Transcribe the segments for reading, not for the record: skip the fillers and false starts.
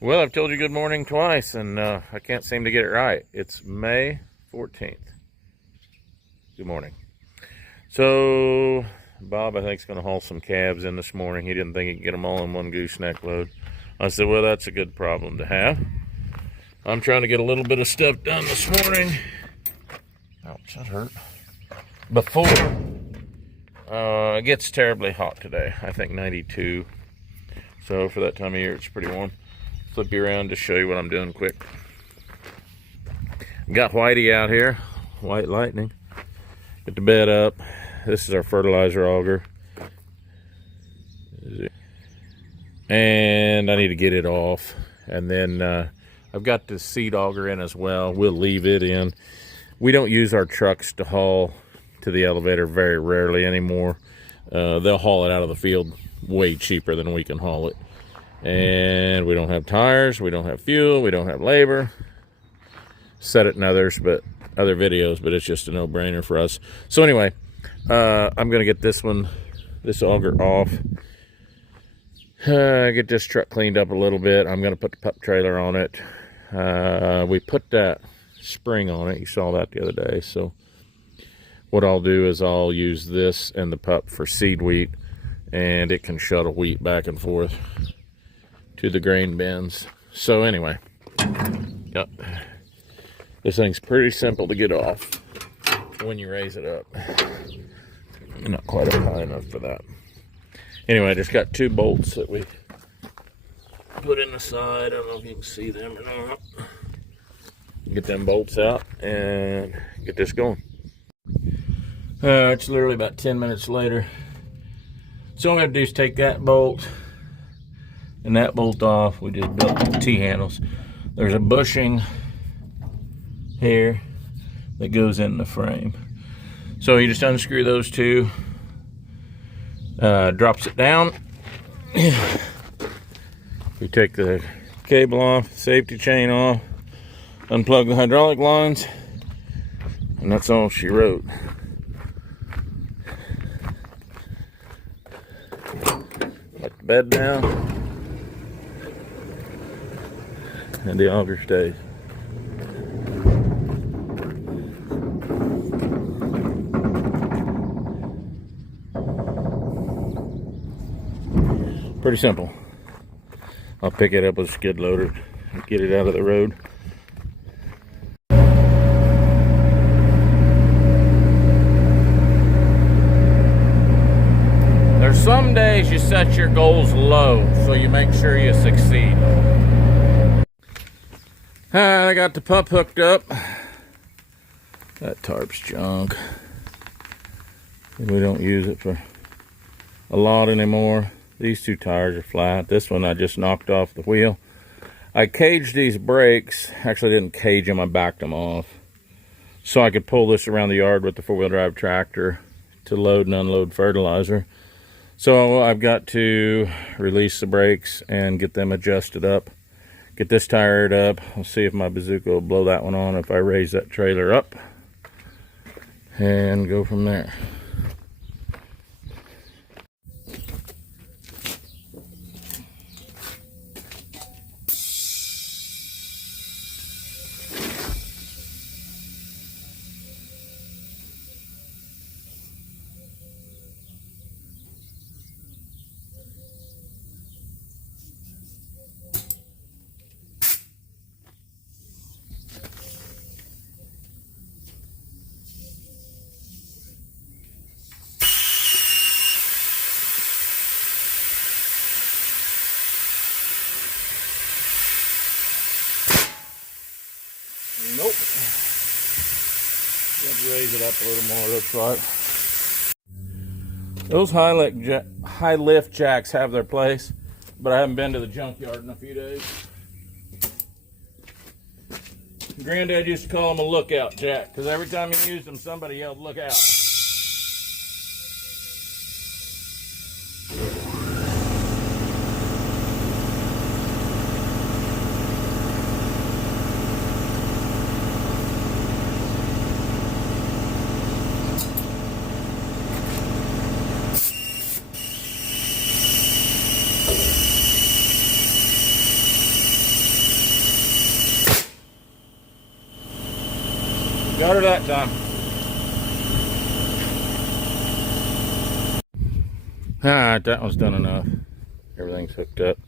Well, I've told you good morning twice, and I can't seem to get it right. It's May 14th. Good morning. So, Bob, I think, is going to haul some calves in this morning. He didn't think he could get them all in one gooseneck load. I said, well, that's a good problem to have. I'm trying to get a little bit of stuff done this morning. Ouch, that hurt. Before it gets terribly hot today. I think 92. So, for that time of year, it's pretty warm. Flip you around to show you what I'm doing quick. Got Whitey out here, White Lightning. Get the bed up. This is our fertilizer auger. And I need to get it off. And then I've got the seed auger in as well. We'll leave it in. We don't use our trucks to haul to the elevator very rarely anymore. They'll haul it out of the field way cheaper than we can haul it. And we don't have tires, we don't have fuel, we don't have labor. Said it in other videos, but it's just a no-brainer for us. So anyway, I'm gonna get this auger off. Get this truck cleaned up a little bit. I'm gonna put the pup trailer on it. We put that spring on it. You saw that the other day. So what I'll do is I'll use this and the pup for seed wheat, and it can shuttle wheat back and forth to the grain bins. So anyway, yep. This thing's pretty simple to get off when you raise it up. Not quite up high enough for that. Anyway, I just got 2 bolts that we put in the side. I don't know if you can see them or not. Get them bolts out and get this going. It's literally about 10 minutes later. So all we have to do is take that bolt and that bolt off. We just built the T-handles. There's a bushing here that goes in the frame. So you just unscrew those 2, drops it down. We take the cable off, safety chain off, unplug the hydraulic lines, and that's all she wrote. Let the bed down. And the auger stays. Pretty simple. I'll pick it up with a skid loader and get it out of the road. There's some days you set your goals low so you make sure you succeed. I got the pup hooked up. That tarp's junk. We don't use it for a lot anymore. These 2 tires are flat. This one I just knocked off the wheel. I caged these brakes. Actually, I didn't cage them. I backed them off so I could pull this around the yard with the 4-wheel drive tractor to load and unload fertilizer. So I've got to release the brakes and get them adjusted up. Get this tired up. I'll see if my bazooka will blow that one on if I raise that trailer up. And go from there. Nope. Got to raise it up a little more, looks like. Those high lift jacks have their place, but I haven't been to the junkyard in a few days. Granddad used to call them a lookout jack, because every time he used them, somebody yelled, "Look out." Got her that time. Alright, that one's done enough. Everything's hooked up.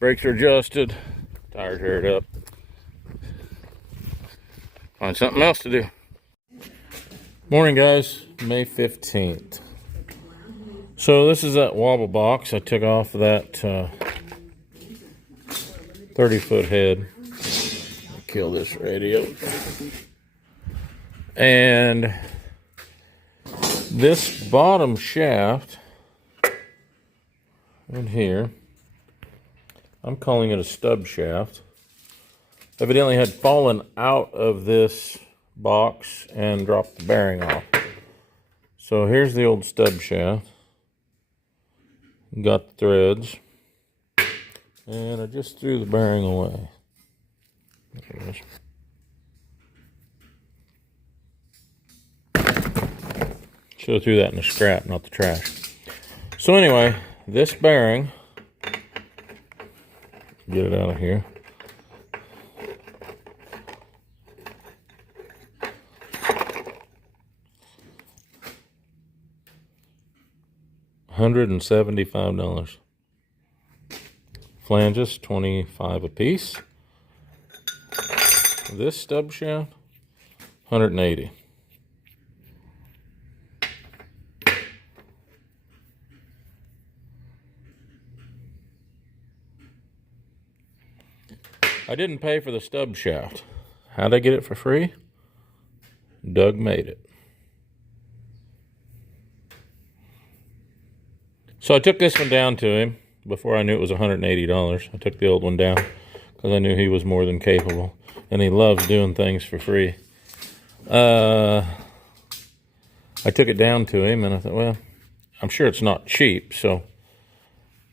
Brakes are adjusted. Tires aired up. Find something else to do. Morning, guys. May 15th. So this is that Wobble box I took off of that 30-foot head. Kill this radio. And this bottom shaft in here, I'm calling it a stub shaft, evidently had fallen out of this box and dropped the bearing off. So here's the old stub shaft. Got the threads, and I just threw the bearing away. There it is. Should have threw that in the scrap, not the trash. So anyway, this bearing, get it out of here. $175. Flanges, $25 a piece. This stub shaft, $180. I didn't pay for the stub shaft. How'd I get it for free? Doug made it. So I took this one down to him before I knew it was $180. I took the old one down because I knew he was more than capable. And he loves doing things for free. I took it down to him and I thought, well, I'm sure it's not cheap, so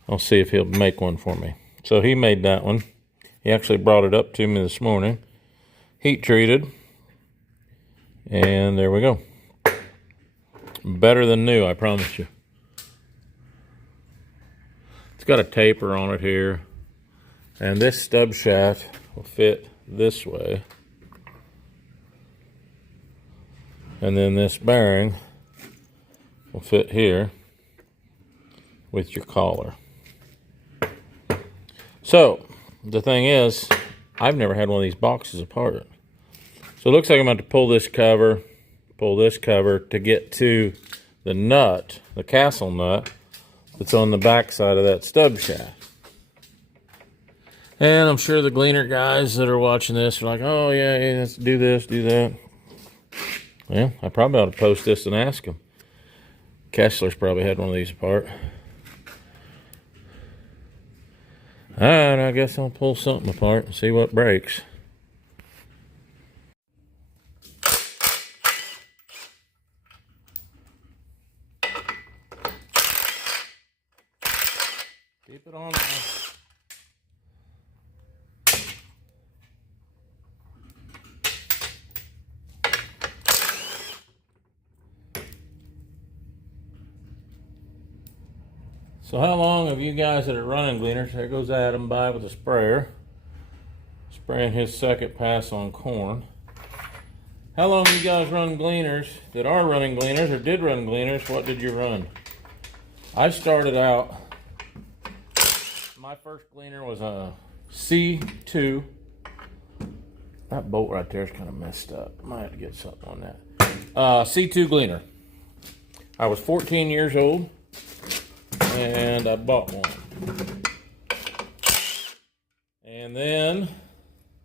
I'll see if he'll make one for me. So he made that one. He actually brought it up to me this morning. Heat treated. And there we go. Better than new, I promise you. It's got a taper on it here. And this stub shaft will fit this way. And then this bearing will fit here with your collar. So, the thing is, I've never had one of these boxes apart. So it looks like I'm going to pull this cover to get to the nut, the castle nut, that's on the back side of that stub shaft. And I'm sure the Gleaner guys that are watching this are like, oh yeah, let's do this, do that. Well, I probably ought to post this and ask them. Kessler's probably had one of these apart. Alright, I guess I'll pull something apart and see what breaks. Keep it on now. So how long have you guys that are running Gleaners, there goes Adam by with a sprayer, spraying his second pass on corn. How long have you guys run Gleaners, that are running Gleaners or did run Gleaners? What did you run? I started out, my first Gleaner was a C2. That bolt right there is kind of messed up. Might have to get something on that. C2 Gleaner. I was 14 years old. And I bought one. And then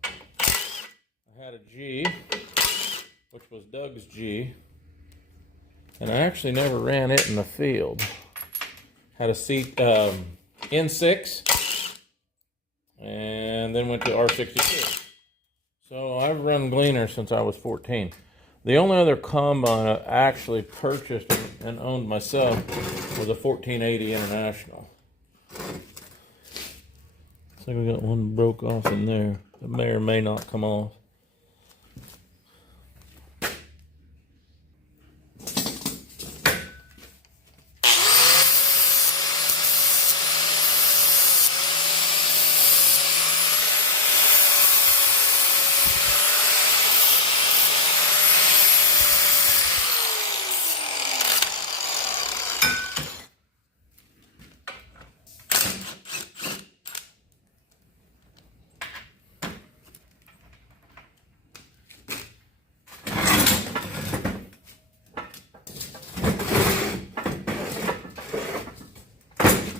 I had a G, which was Doug's G. And I actually never ran it in the field. Had a N6 and then went to R62. So I've run Gleaner since I was 14. The only other combine I actually purchased and owned myself was a 1480 International. Looks like we got one broke off in there. It may or may not come off.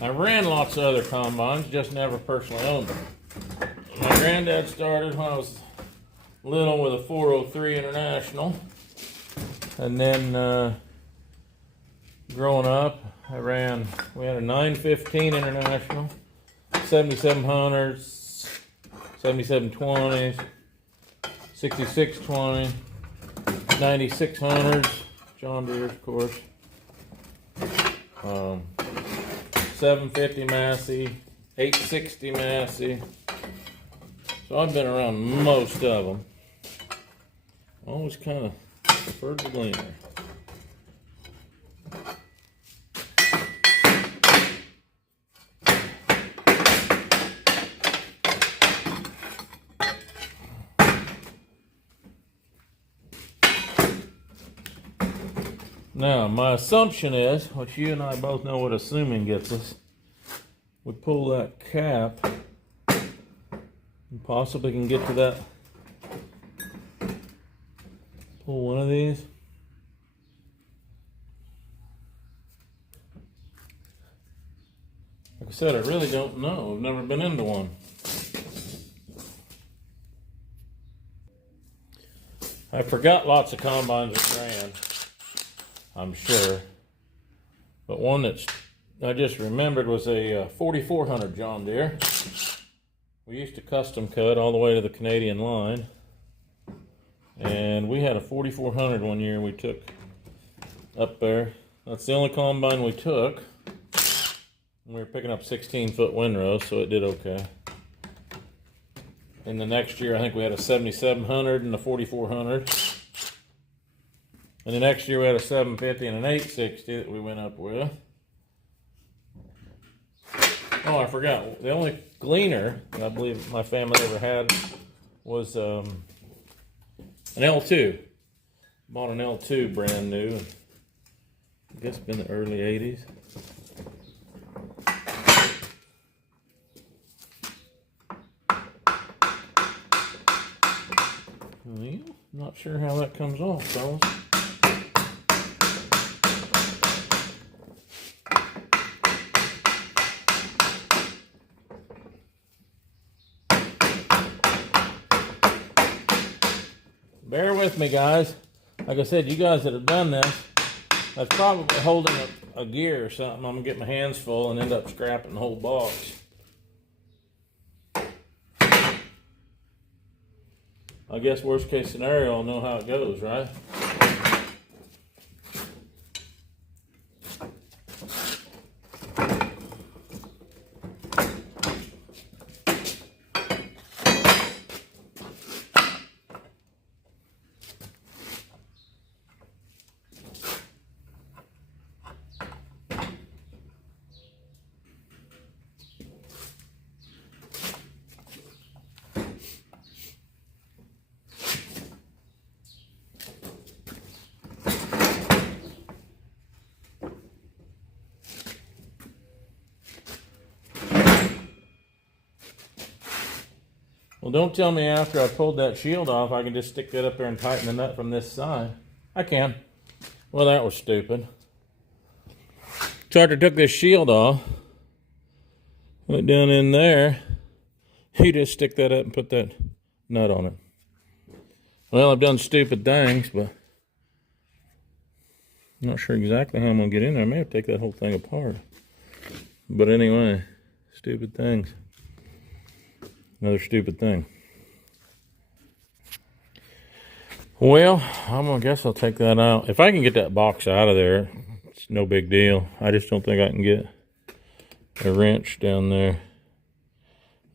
I ran lots of other combines, just never personally owned them. My granddad started when I was little with a 403 International. And then growing up, we had a 915 International, 7700s, 7720s, 6620, 9600s, John Deere, of course, 750 Massey, 860 Massey. So I've been around most of them. Always kind of preferred the Gleaner. Now, my assumption is, which you and I both know what assuming gets us, we pull that cap and possibly can get to that. Pull one of these. Like I said, I really don't know. I've never been into one. I forgot lots of combines that ran, I'm sure. But one that I just remembered was a 4400 John Deere. We used to custom cut all the way to the Canadian line. And we had a 4400 one year we took up there. That's the only combine we took. We were picking up 16-foot windrows, so it did okay. And the next year, I think we had a 7700 and a 4400. And the next year, we had a 750 and an 860 that we went up with. Oh, I forgot. The only Gleaner that I believe my family ever had was an L2. Bought an L2 brand new. I guess it's been the early 80s. Well, not sure how that comes off, fellas. Bear with me, guys. Like I said, you guys that have done this, that's probably holding a gear or something. I'm gonna get my hands full and end up scrapping the whole box. I guess worst case scenario, I'll know how it goes, right? Well, don't tell me after I pulled that shield off, I can just stick that up there and tighten the nut from this side. I can. Well, that was stupid. So after I took this shield off, went down in there, you just stick that up and put that nut on it. Well, I've done stupid things, but I'm not sure exactly how I'm going to get in there. I may have to take that whole thing apart. But anyway, stupid things. Another stupid thing. Well, I guess I'll take that out. If I can get that box out of there, it's no big deal. I just don't think I can get a wrench down there.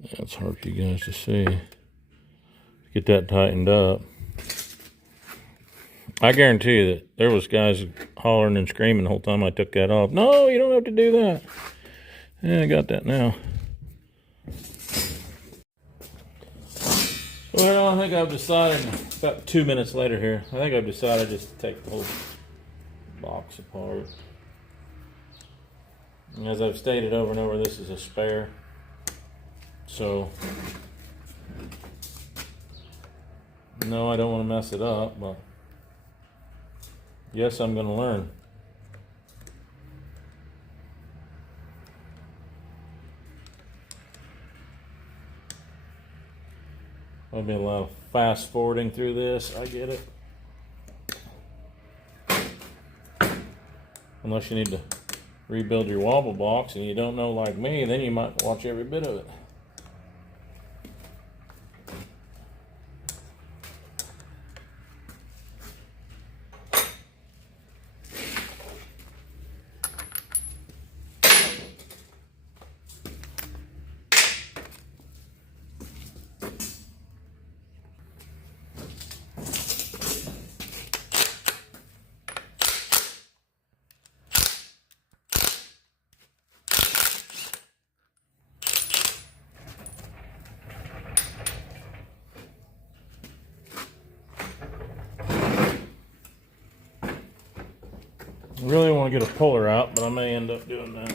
It's hard for you guys to see. Get that tightened up. I guarantee you that there was guys hollering and screaming the whole time I took that off. No, you don't have to do that. Yeah, I got that now. Well, I think I've decided, about 2 minutes later here, I think I've decided just to take the whole box apart. And as I've stated over and over, this is a spare. So, no, I don't want to mess it up, but yes, I'm going to learn. There'll be a lot of fast forwarding through this. I get it. Unless you need to rebuild your wobble box and you don't know like me, then you might watch every bit of it. I really want to get a puller out, but I may end up doing that.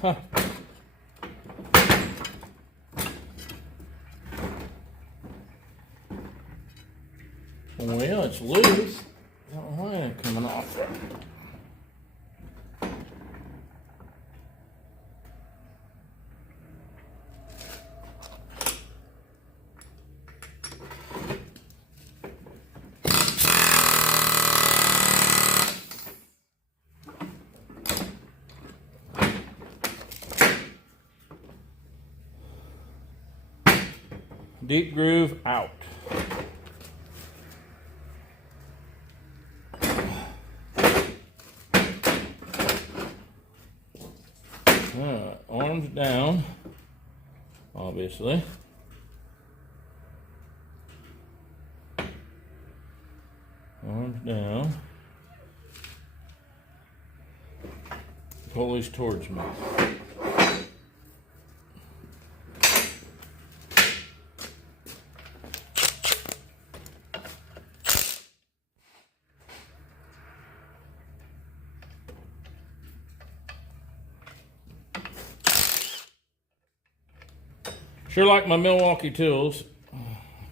Huh. Well, it's loose. I don't know why it's coming off. Deep groove out. Arms down, obviously. Arms down. Pull these towards me. Sure like my Milwaukee tools.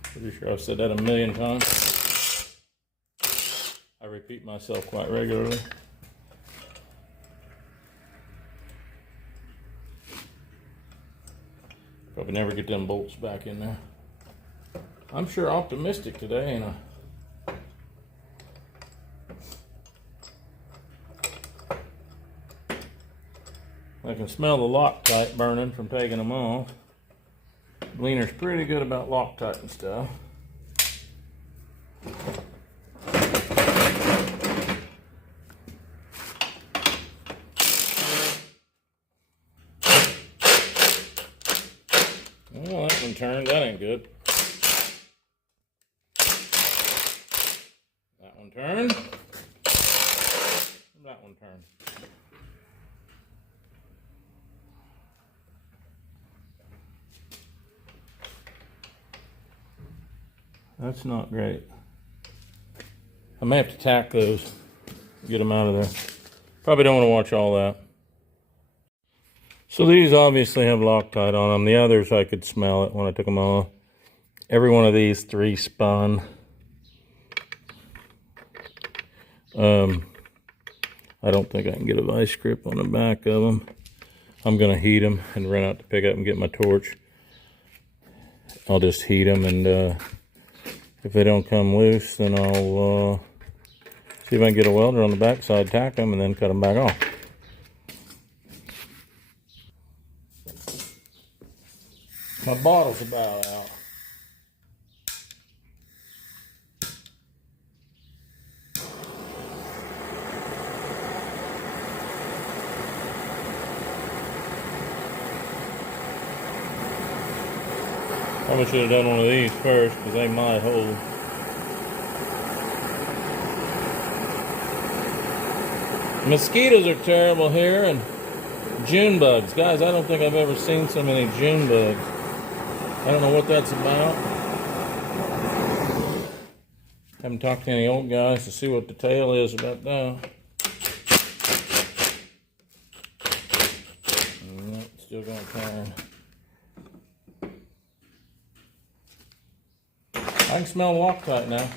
Pretty sure I've said that a million times. I repeat myself quite regularly. Probably never get them bolts back in there. I'm sure optimistic today, ain't I? I can smell the Loctite burning from taking them off. Gleaner's pretty good about Loctite and stuff. Well, that one turned. That ain't good. That one turned. That one turned. That's not great. I may have to tack those, get them out of there. Probably don't want to watch all that. So these obviously have Loctite on them. The others, I could smell it when I took them off. Every one of these 3 spun. I don't think I can get a vice grip on the back of them. I'm going to heat them and run out to pick up and get my torch. I'll just heat them, and if they don't come loose, then I'll see if I can get a welder on the backside, tack them, and then cut them back off. My bottle's about out. Probably should have done one of these first, because they might hold. Mosquitoes are terrible here, and June bugs. Guys, I don't think I've ever seen so many June bugs. I don't know what that's about. Haven't talked to any old guys to see what the tale is about that. No, still gonna turn. I can smell Loctite now.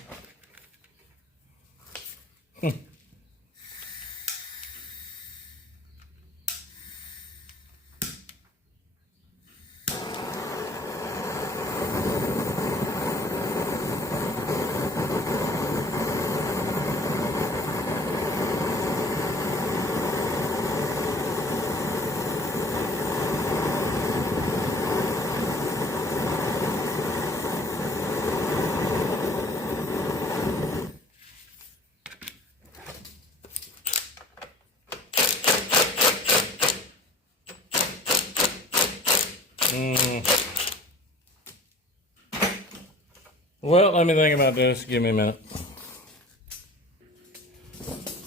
Well, let me think about this. Give me a minute.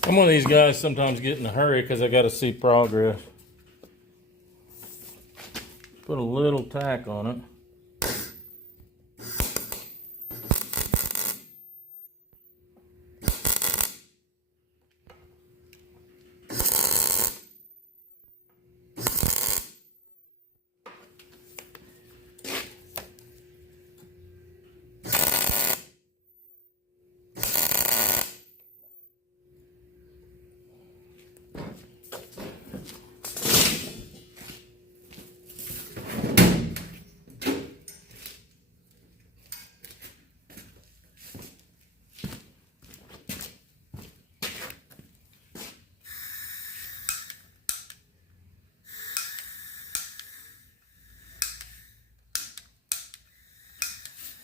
I'm one of these guys sometimes get in a hurry because I got to see progress. Put a little tack on it.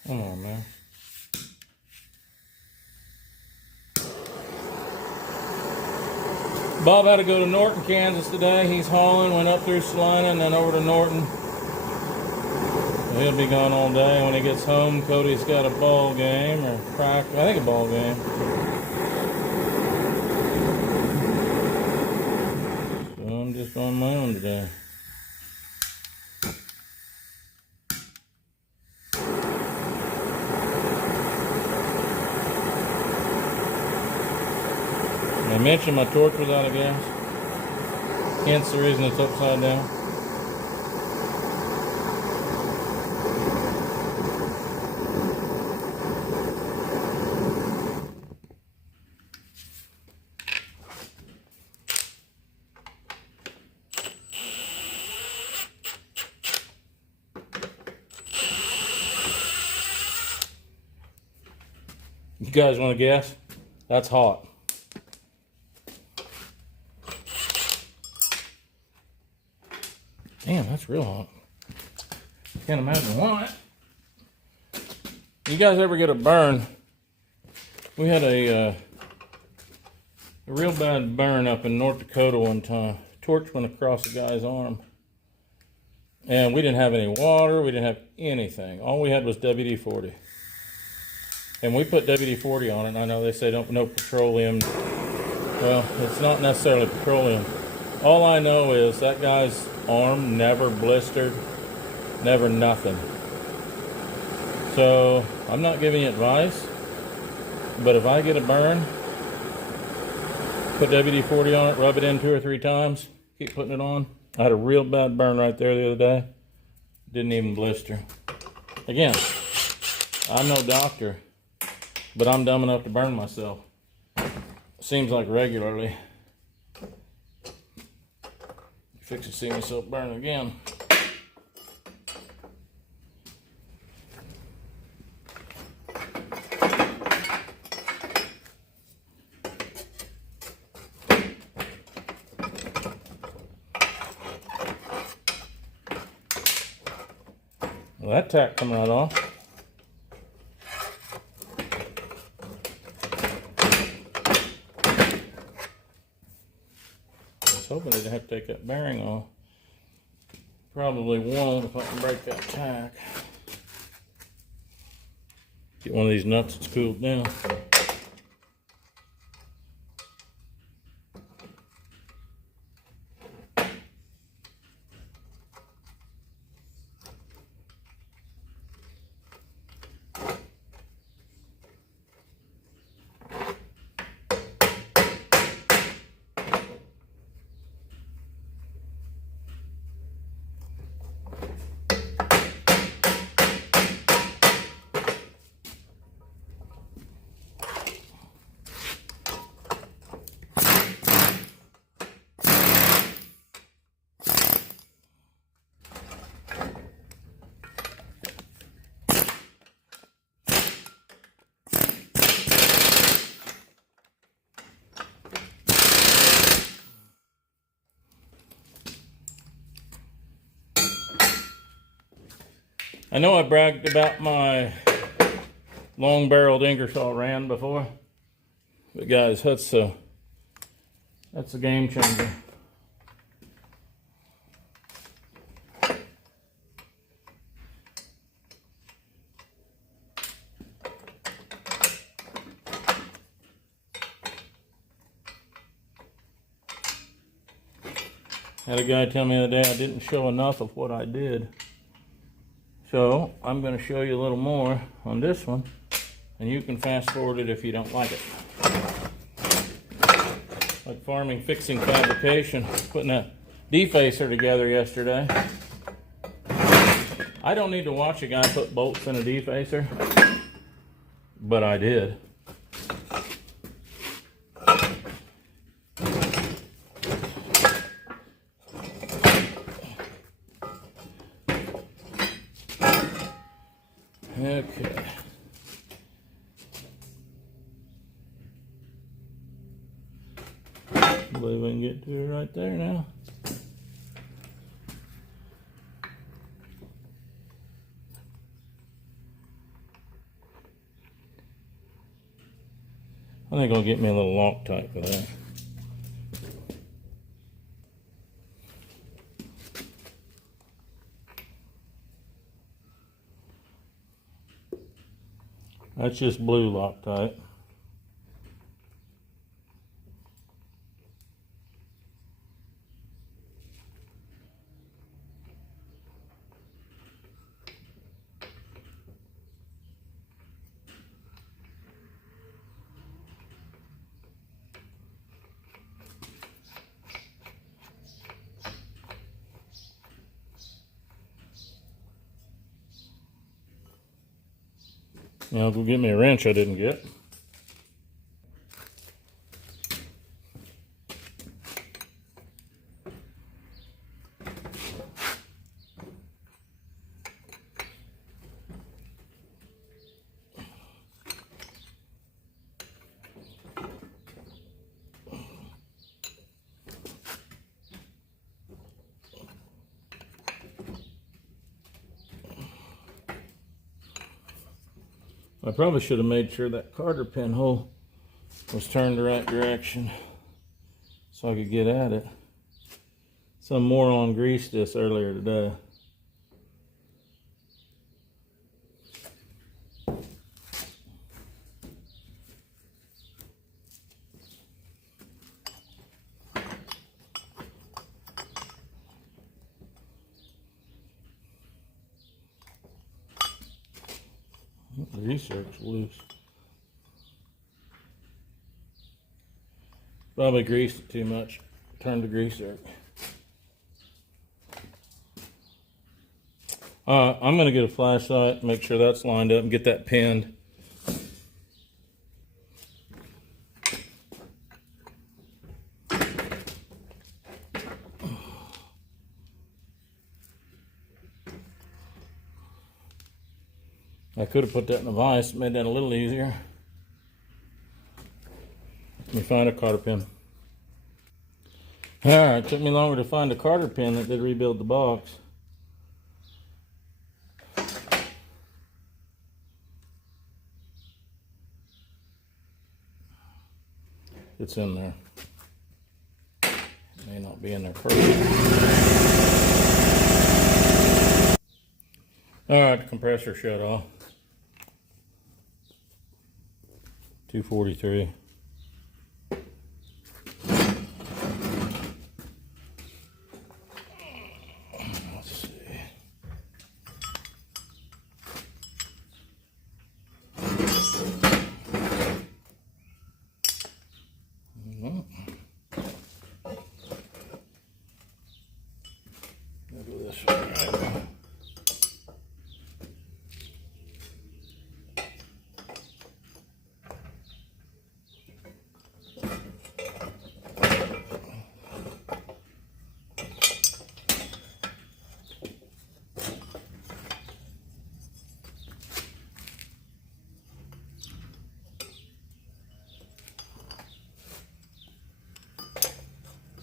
Come on, man. Bob had to go to Norton, Kansas today. He's hauling, went up through Salina and then over to Norton. He'll be gone all day. When he gets home, Cody's got a ball game or practice. I think a ball game. So I'm just on my own today. I mentioned my torch was out of gas. Hence the reason it's upside down. You guys want to guess? That's hot. Damn, that's real hot. Can't imagine why. You guys ever get a burn? We had a real bad burn up in North Dakota one time. Torch went across a guy's arm. And we didn't have any water. We didn't have anything. All we had was WD-40. And we put WD-40 on it. And I know they say no petroleum. Well, it's not necessarily petroleum. All I know is that guy's arm never blistered, never nothing. So I'm not giving you advice, but if I get a burn, put WD-40 on it, rub it in 2 or 3 times, keep putting it on. I had a real bad burn right there the other day. Didn't even blister. Again, I'm no doctor, but I'm dumb enough to burn myself. Seems like regularly. Fix to see myself burn again. Well, that tack come right off. Hoping I didn't have to take that bearing off. Probably won't if I can break that tack. Get one of these nuts that's cooled down. I know I bragged about my long-barreled Ingersoll Rand before, but guys, that's a game changer. Had a guy tell me the other day I didn't show enough of what I did. So I'm going to show you a little more on this one, and you can fast forward it if you don't like it. Like farming, fixing, fabrication, putting a defacer together yesterday. I don't need to watch a guy put bolts in a defacer, but I did. Okay. I believe we can get to it right there now. I think I'll get me a little Loctite for that. That's just blue Loctite. Now go get me a wrench I didn't get. I probably should have made sure that Carter pin hole was turned the right direction so I could get at it. Some moron greased this earlier today. The greaser's loose. Probably greased it too much. Turned the greaser. I'm going to get a flashlight, make sure that's lined up, and get that pinned. I could have put that in a vise, made that a little easier. Let me find a Carter pin. Alright, it took me longer to find a Carter pin than it did rebuild the box. It's in there. It may not be in there perfect. Alright, the compressor shut off. 243. Let's see. I'll do this one right.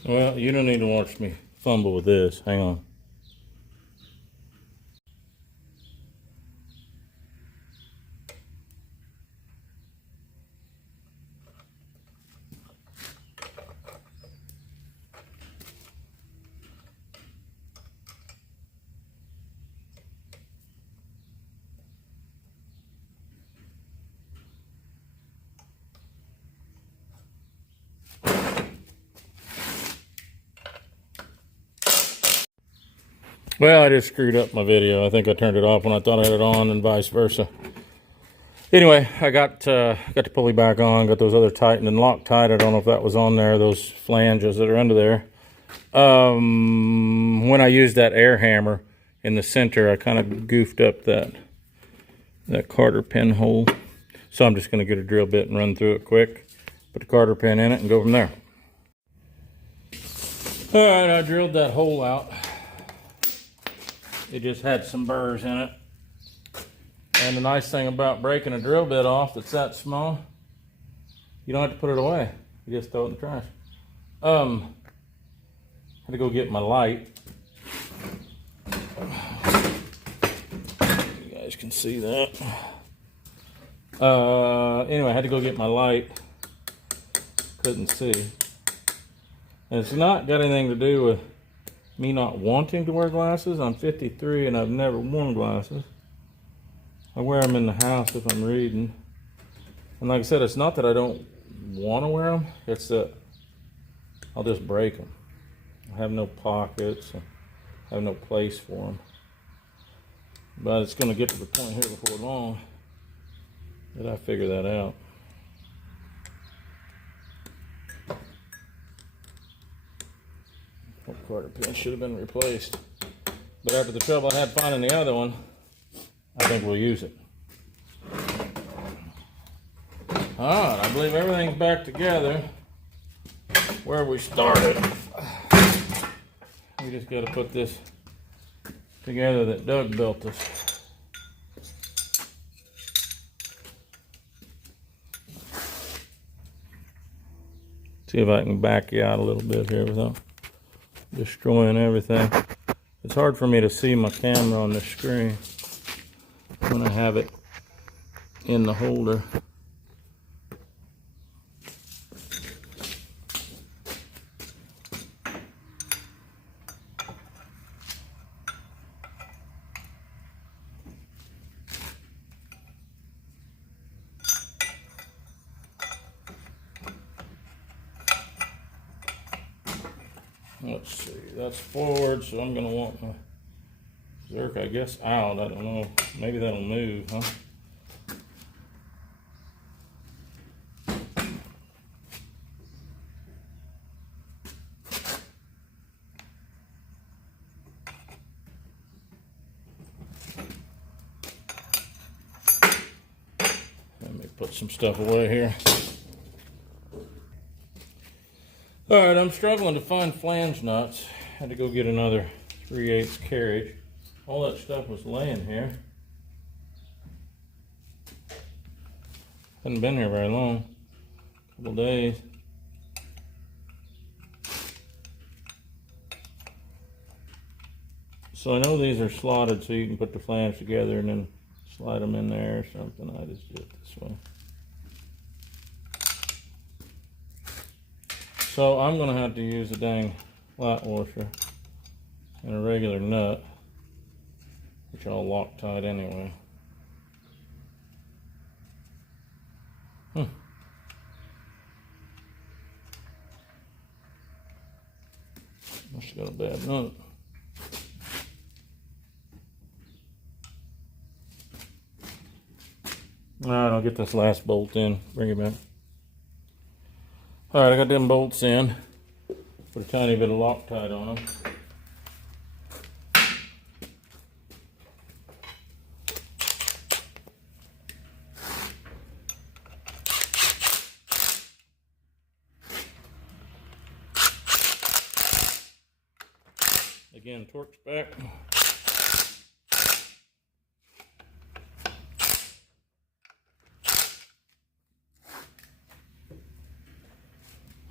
Well, you don't need to watch me fumble with this. Hang on. Well, I just screwed up my video. I think I turned it off when I thought I had it on, and vice versa. Anyway, I got the pulley back on, got those other tightened and Loctite. I don't know if that was on there, those flanges that are under there. When I used that air hammer in the center, I kind of goofed up that Carter pin hole. So I'm just going to get a drill bit and run through it quick, put the Carter pin in it, and go from there. All right, I drilled that hole out. It just had some burrs in it. And the nice thing about breaking a drill bit off that's that small, you don't have to put it away. You just throw it in the trash. Had to go get my light. You guys can see that. Anyway, I had to go get my light. Couldn't see. And it's not got anything to do with me not wanting to wear glasses. I'm 53 and I've never worn glasses. I wear them in the house if I'm reading. And like I said, it's not that I don't want to wear them. It's that I'll just break them. I have no pockets. I have no place for them. But it's going to get to the point here before long that I figure that out. That Carter pin should have been replaced. But after the trouble I had finding the other one, I think we'll use it. Alright, I believe everything's back together where we started. We just got to put this together that Doug built us. See if I can back you out a little bit here without destroying everything. It's hard for me to see my camera on the screen when I have it in the holder. Let's see, that's forward, so I'm going to want my Zerk, I guess, out. I don't know. Maybe that'll move, huh? Let me put some stuff away here. All right, I'm struggling to find flange nuts. Had to go get another 3/8 carriage. All that stuff was laying here. Hadn't been here very long, a couple days. So I know these are slotted so you can put the flange together and then slide them in there or something. I just do it this way. So I'm gonna have to use a dang light washer and a regular nut, which I'll Loctite anyway. Must have got a bad nut. Alright, I'll get this last bolt in, bring it back. Alright, I got them bolts in. Put a tiny bit of Loctite on them. Again, torch back.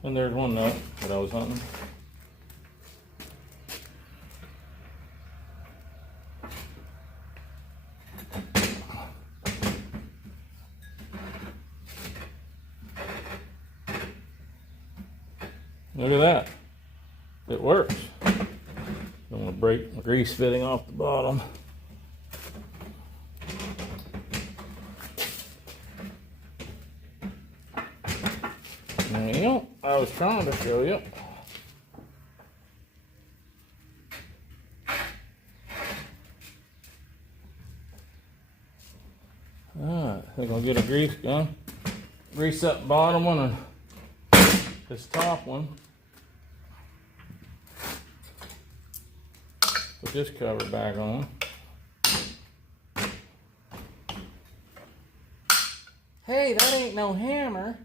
And there's one nut that I was hunting. Look at that. It works. Don't want to break my grease fitting off the bottom. Well, I was trying to show you. Alright, I think I'll get a grease gun. Grease that bottom one and this top one. Put this cover back on. Hey, that ain't no hammer.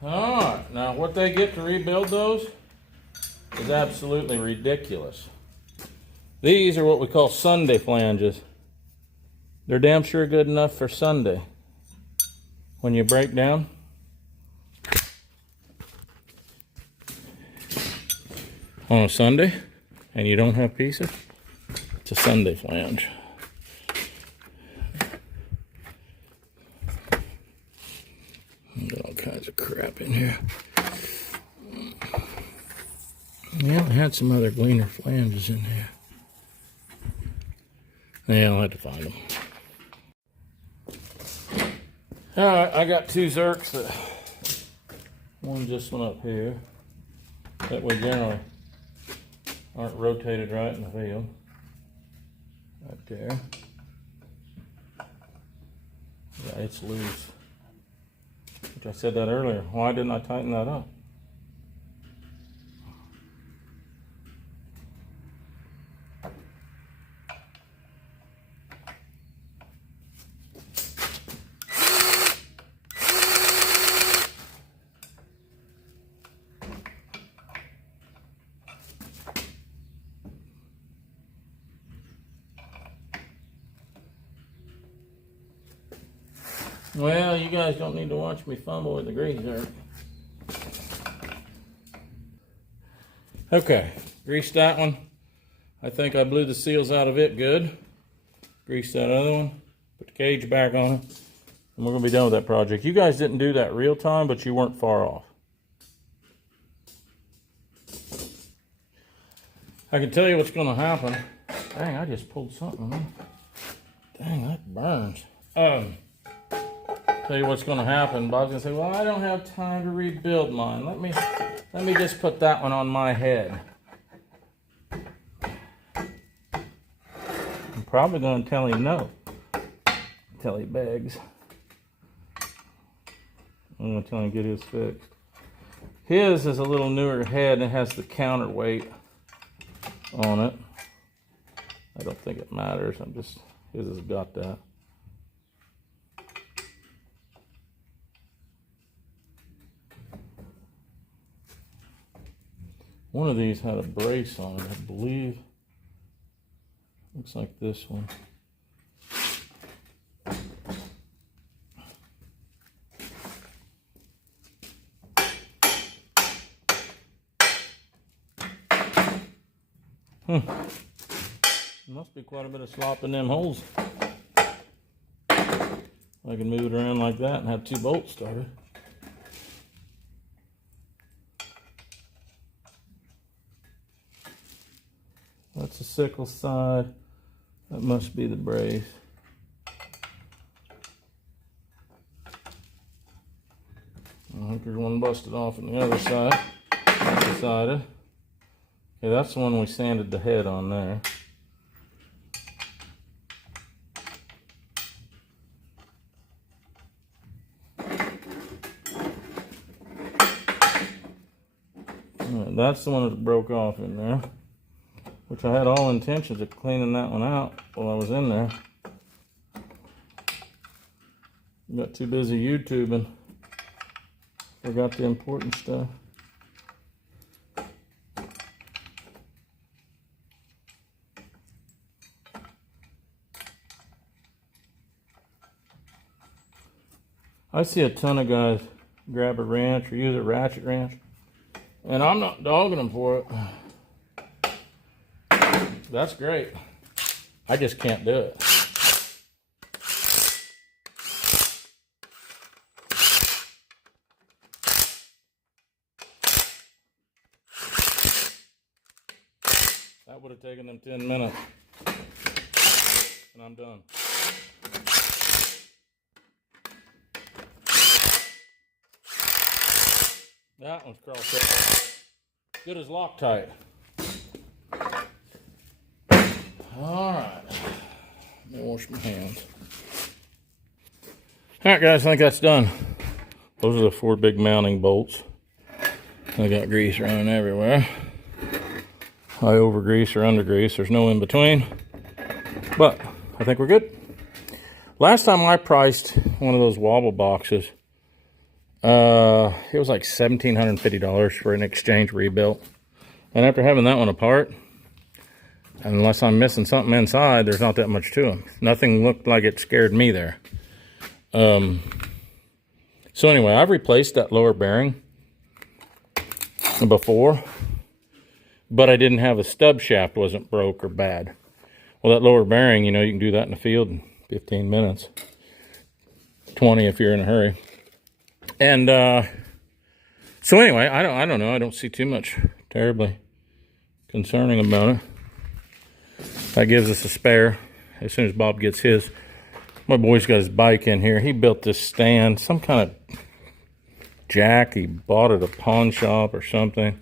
Alright, now what they get to rebuild those is absolutely ridiculous. These are what we call Sunday flanges. They're damn sure good enough for Sunday. When you break down, on a Sunday and you don't have pieces, it's a Sunday flange. Got all kinds of crap in here. Yeah, I had some other Gleaner flanges in here. Yeah, I'll have to find them. Alright, I got two Zerks that one just went up here. That way generally aren't rotated right in the field. Right there. Yeah, it's loose. Which I said that earlier. Why didn't I tighten that up? Well, you guys don't need to watch me fumble with the greaser. Okay, greased that one. I think I blew the seals out of it good. Grease that other one. Put the cage back on it. And we're going to be done with that project. You guys didn't do that real time, but you weren't far off. I can tell you what's going to happen. Dang, I just pulled something. Man. Dang, that burns. Tell you what's going to happen. Bob's going to say, well, I don't have time to rebuild mine. Let me just put that one on my head. I'm probably going to tell him no. Until he begs. I'm going to tell him to get his fixed. His is a little newer head and it has the counterweight on it. I don't think it matters. His has got that. One of these had a brace on it, I believe. Looks like this one. Must be quite a bit of slop in them holes. I can move it around like that and have two bolts started. That's the sickle side. That must be the brace. I think there's one busted off on the other side. Decided. Okay, that's the one we sanded the head on there. Alright, that's the one that broke off in there. Which I had all intentions of cleaning that one out while I was in there. Got too busy YouTubing. Forgot the important stuff. I see a ton of guys grab a wrench or use a ratchet wrench, and I'm not dogging them for it. That's great. I just can't do it. That would have taken them 10 minutes. And I'm done. That one's crossed up. Good as Loctite. Alright. Let me wash my hands. Alright guys, I think that's done. Those are the 4 big mounting bolts. I got grease running everywhere. I over grease or under grease. There's no in between. But I think we're good. Last time I priced one of those Wobble boxes, it was like $1,750 for an exchange rebuilt. And after having that one apart, unless I'm missing something inside, there's not that much to them. Nothing looked like it scared me there. So anyway, I've replaced that lower bearing before, but I didn't have a stub shaft, wasn't broke or bad. Well, that lower bearing, you know, you can do that in the field in 15 minutes. 20 if you're in a hurry. And so anyway, I don't know. I don't see too much terribly concerning about it. That gives us a spare as soon as Bob gets his. My boy's got his bike in here. He built this stand, some kind of jack. He bought it at a pawn shop or something.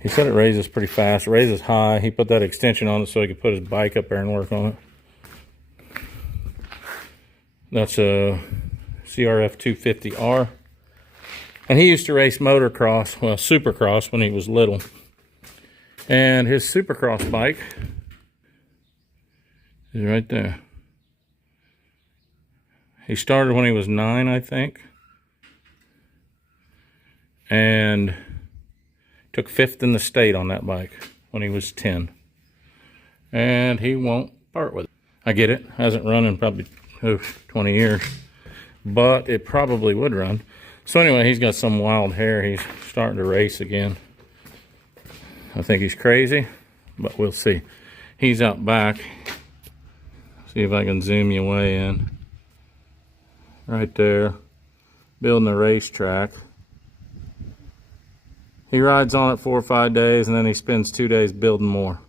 He said it raises pretty fast. It raises high. He put that extension on it so he could put his bike up there and work on it. That's a CRF 250R. And he used to race motocross, well, supercross when he was little. And his supercross bike is right there. He started when he was 9, I think. And took 5th in the state on that bike when he was 10. And he won't part with it. I get it. Hasn't run in probably 20 years. But it probably would run. So anyway, he's got some wild hair. He's starting to race again. I think he's crazy, but we'll see. He's out back. See if I can zoom you way in. Right there. Building a racetrack. He rides on it 4 or 5 days, and then he spends 2 days building more.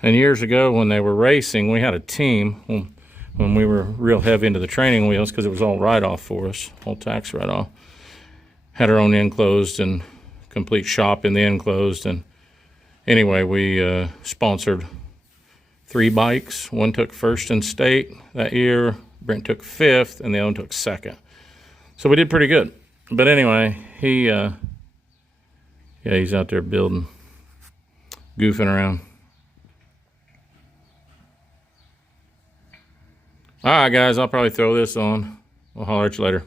And years ago, when they were racing, we had a team when we were real heavy into the training wheels, because it was all write-off for us, all tax write-off. Had our own enclosed and complete shop in the enclosed. And anyway, we sponsored 3 bikes. One took 1st in state that year. Brent took 5th, and the other one took 2nd. So we did pretty good. But anyway, yeah, he's out there building, goofing around. All right, guys, I'll probably throw this on. I'll holler at you later.